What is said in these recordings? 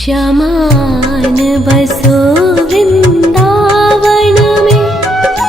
श्यामान बसो वृंदावन में,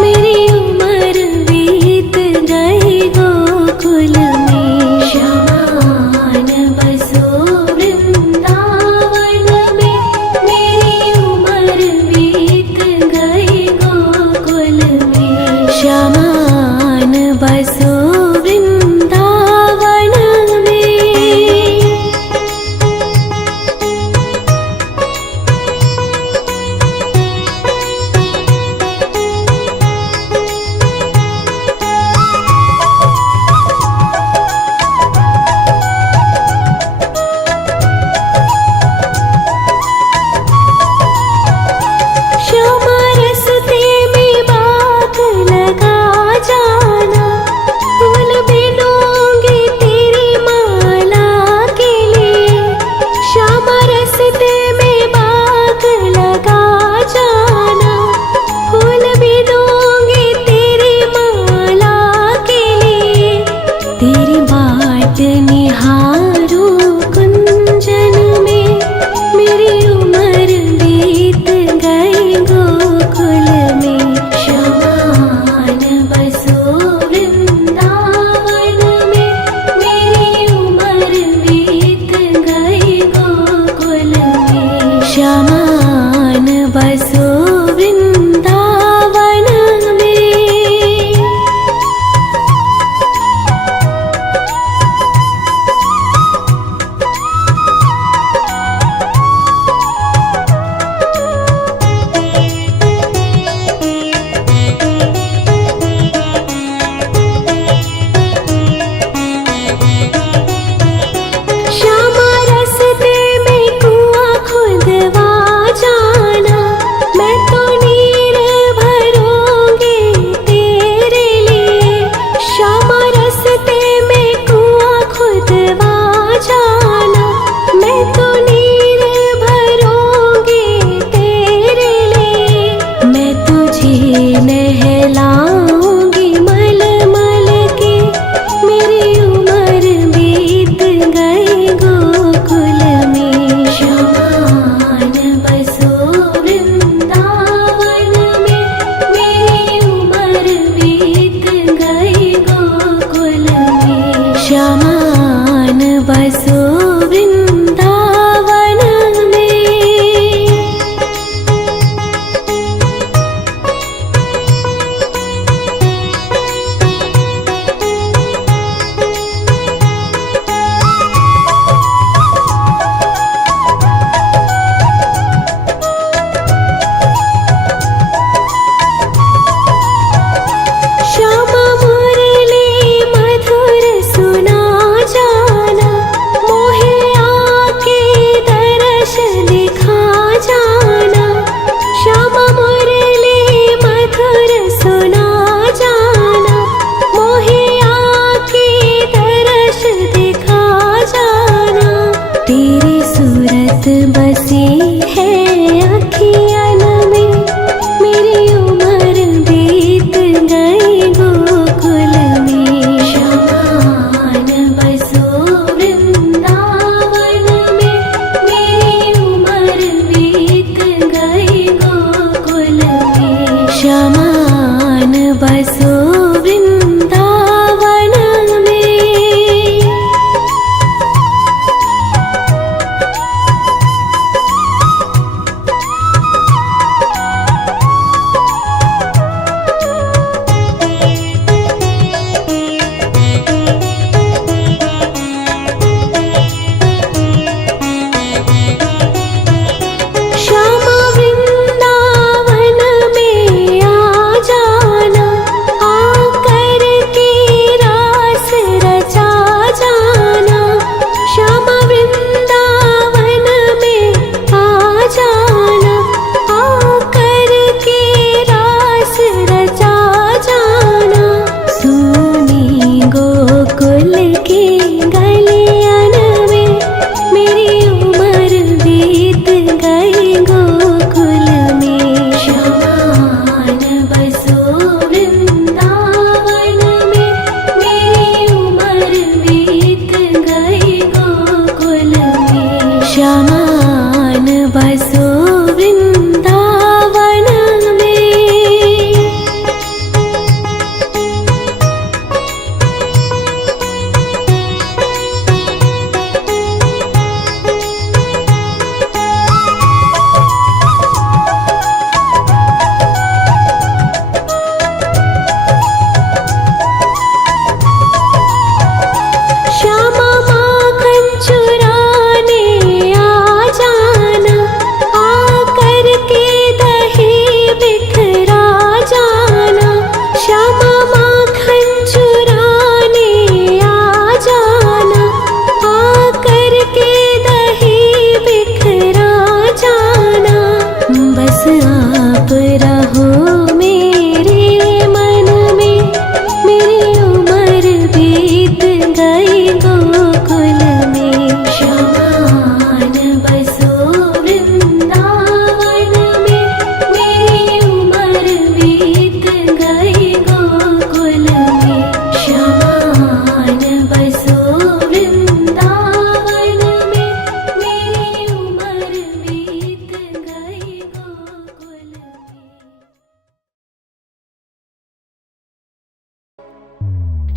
मेरी उम्र बीत गई गोकुल में। श्यामान बसो वृंदावन में, मेरी उम्र बीत गई गोकुल में। श्यामान बसो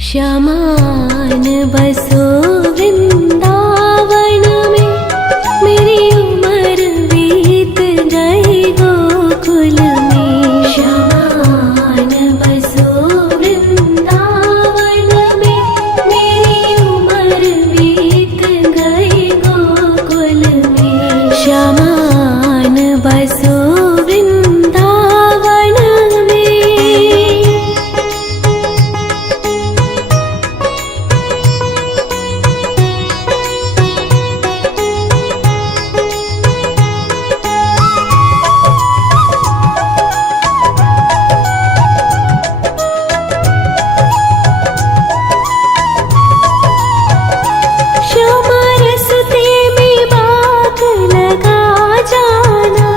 श्यामान बसो वृंदावन में, मेरी उम्र बीत गई गोकुल में। श्यामान बसो वृंदावन में, मेरी उम्र बीत गई गोकुल में। श्यामान बसो वृंदावन में। श्यामा रस्ते में बाग लगा जाना,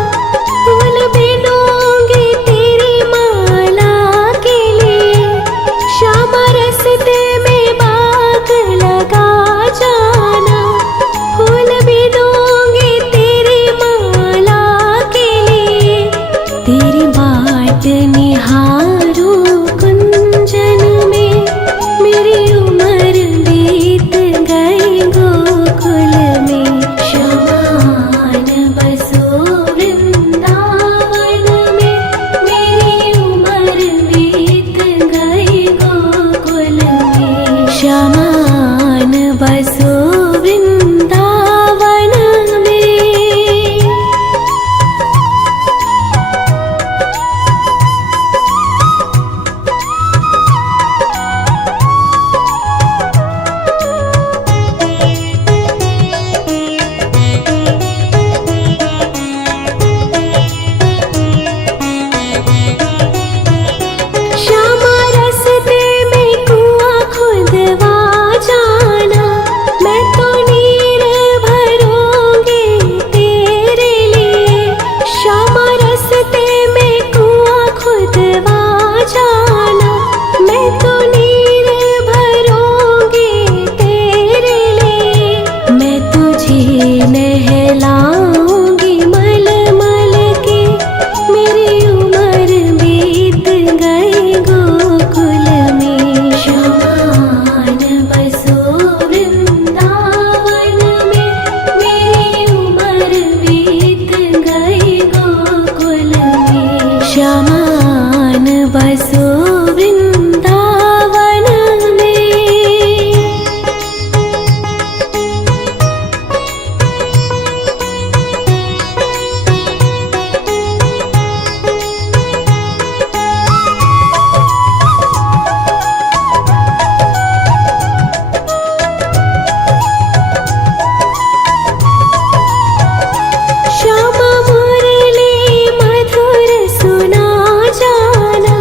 फूल बिनूंगी तेरी माला के लिए। श्यामा रस्ते में बाग लगा जाना, फूल बिनूंगी तेरी माला के लिए। तेरी बाट निहारूं कुंजन में, मेरी उम्र बीत गई गोकुल में। श्यामान बसो वृंदावन में, मेरी उम्र बीत गई गोकुल में। श्यामान बसो वृंदावन में। श्यामा रस्ते में कुआं खुदवा जाना, मैं तो नीर भरूंगी तेरे लिए। श्यामा रस्ते में कुआं खुदवा जाना, मैं तो नीर भरूंगी तेरे लिए। मैं तुझे नहलाऊंगी मल मल के, मेरी उम्र बीत गई गोकुल में। श्यामान बसो वृंदावन में, मेरी उम्र बीत गई गोकुल में। श्यामान बसो वृंदावन में। श्यामा मुरली मधुर सुना जाना,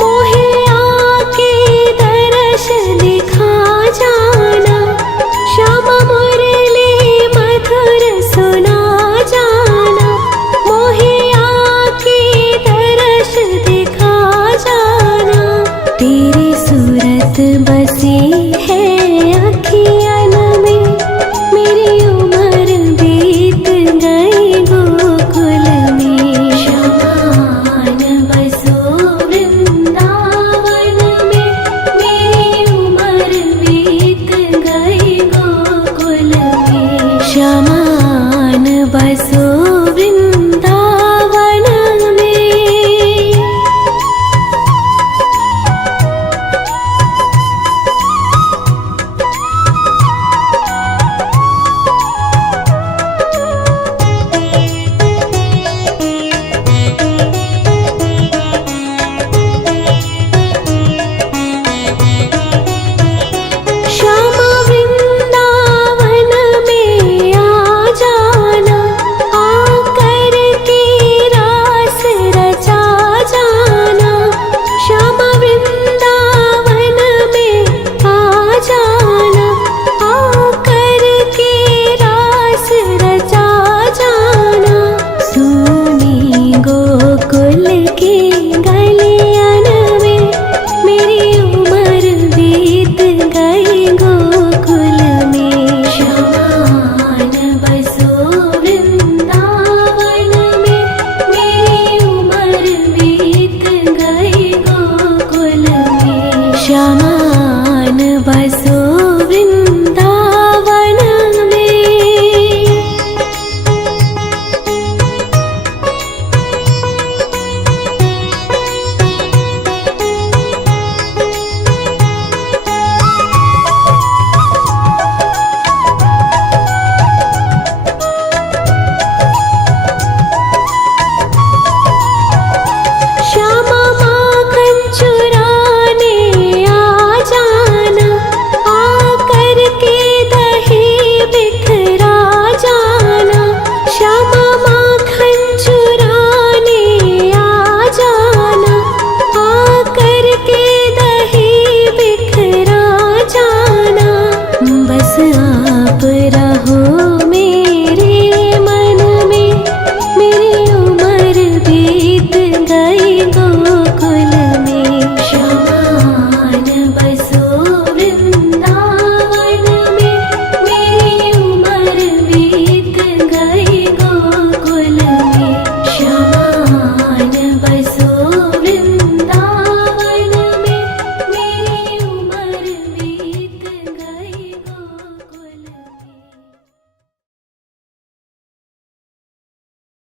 मोहे आके दर्श दिखा जाना। श्यामा मुरली मधुर सुना जाना, मोहे आके दर्श दिखा जाना। तेरी सूरत बसी है अखियन में, मेरी उम्र बीत गई गोकुल में। श्यामान बसो वृंदावन में, मेरी उम्र बीत गई गोकुल में। श्यामान बसो